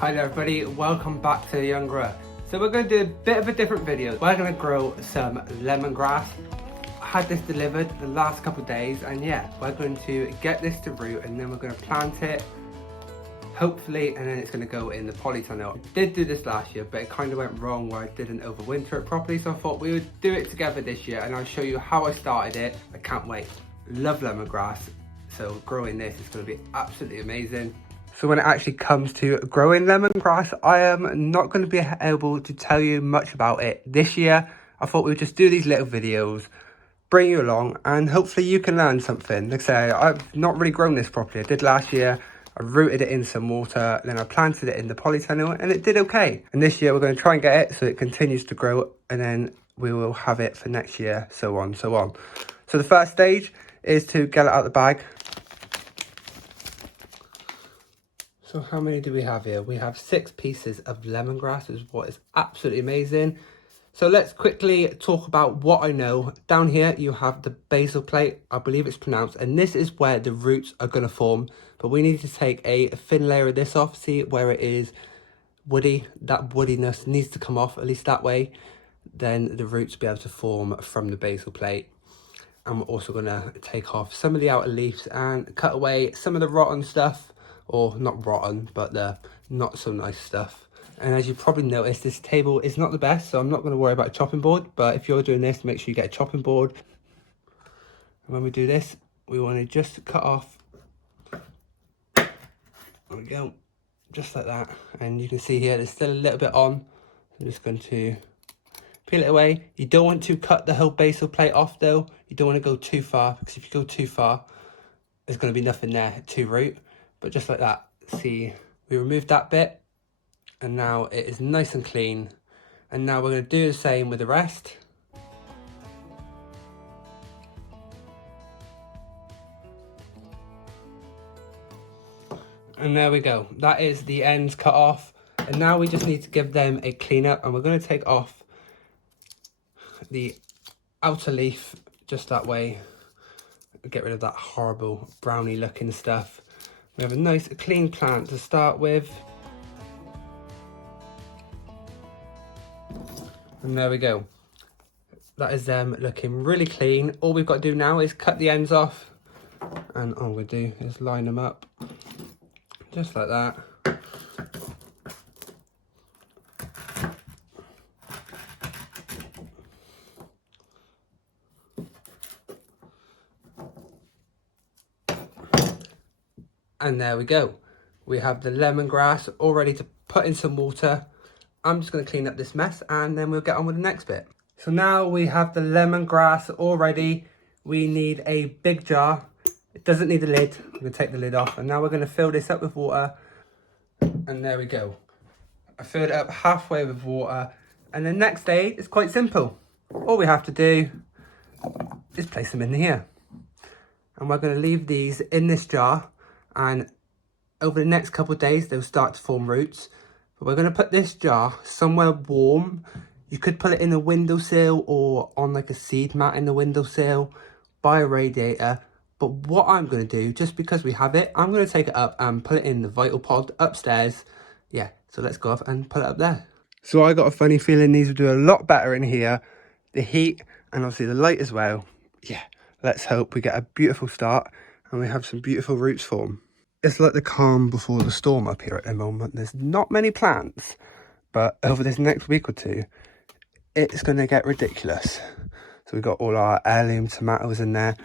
Hi there everybody, welcome back to The Young Grower. So we're going to do a bit of a different video. We're going to grow some lemongrass. I had this delivered the last couple of days and yeah, we're going to get this to root and then we're going to plant it, hopefully, and then it's going to go in the polytunnel. I did do this last year, but it kind of went wrong where I didn't overwinter it properly, so I thought we would do it together this year and I'll show you how I started it. I can't wait. Love lemongrass, so growing this is going to be absolutely amazing. So when it actually comes to growing lemongrass, I am not going to be able to tell you much about it this year. I thought we would just do these little videos, bring you along, and hopefully you can learn something. Like I say, I've not really grown this properly. I did last year. I rooted it in some water, then I planted it in the polytunnel, and it did okay. And this year we're going to try and get it so it continues to grow, and then we will have it for next year, so on, so on. So the first stage is to get it out of the bag. So how many do we have here? We have 6 pieces of lemongrass, which is what is absolutely amazing. So let's quickly talk about what I know. Down here you have the basal plate, I believe it's pronounced, and this is where the roots are going to form. But we need to take a thin layer of this off, see where it is woody. That woodiness needs to come off, at least that way. Then the roots will be able to form from the basal plate. And we're also going to take off some of the outer leaves and cut away some of the rotten stuff. Or not rotten, but the not so nice stuff. And as you probably noticed, this table is not the best, so I'm not going to worry about a chopping board. But if you're doing this, make sure you get a chopping board. And when we do this, we want to just cut off. There we go, just like that. And you can see here, there's still a little bit on. I'm just going to peel it away. You don't want to cut the whole basal plate off though. You don't want to go too far, because if you go too far, there's going to be nothing there to root. But just like that, see, we removed that bit and now it is nice and clean. And now we're going to do the same with the rest. And there we go, that is the ends cut off. And now we just need to give them a clean up, and we're going to take off the outer leaf just that way. Get rid of that horrible browny looking stuff. We have a nice clean plant to start with. And there we go. That is them looking really clean. All we've got to do now is cut the ends off. And all we do is line them up. Just like that. And there we go. We have the lemongrass all ready to put in some water. I'm just going to clean up this mess and then we'll get on with the next bit. So now we have the lemongrass all ready. We need a big jar. It doesn't need a lid. I'm going to take the lid off, and now we're going to fill this up with water. And there we go. I filled it up halfway with water. And the next stage is quite simple. All we have to do is place them in here. And we're going to leave these in this jar. And over the next couple of days, they'll start to form roots. But we're going to put this jar somewhere warm. You could put it in a windowsill or on like a seed mat in the windowsill by a radiator. But what I'm going to do, just because we have it, I'm going to take it up and put it in the vital pod upstairs. Yeah, so let's go up and put it up there. So I got a funny feeling these will do a lot better in here. The heat and obviously the light as well. Yeah, let's hope we get a beautiful start and we have some beautiful roots form. It's like the calm before the storm up here at the moment. There's not many plants, but over this next week or two, it's going to get ridiculous. So we've got all our heirloom tomatoes in there.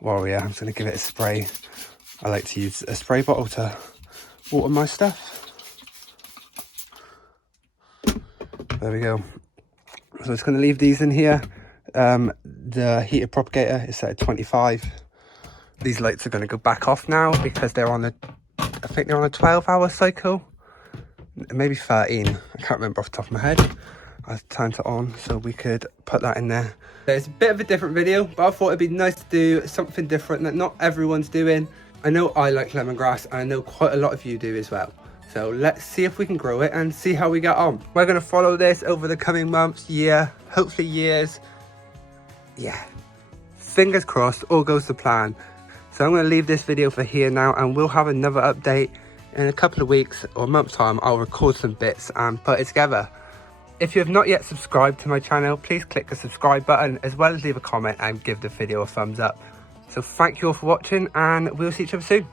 Well, yeah, I'm just going to give it a spray. I like to use a spray bottle to water my stuff. There we go. So it's going to leave these in here. The heated propagator is set at 25. These lights are going to go back off now because they're on a, I think they're on a 12-hour cycle, maybe 13. I can't remember off the top of my head. I've turned it on so we could put that in there. It's a bit of a different video, but I thought it'd be nice to do something different that not everyone's doing. I know I like lemongrass, and I know quite a lot of you do as well. So let's see if we can grow it and see how we get on. We're going to follow this over the coming months, year, hopefully years. Yeah, fingers crossed, all goes to plan. So I'm going to leave this video for here now, and we'll have another update in a couple of weeks or a month's time, I'll record some bits and put it together. If you have not yet subscribed to my channel, please click the subscribe button, as well as leave a comment and give the video a thumbs up. So thank you all for watching, and we'll see each other soon.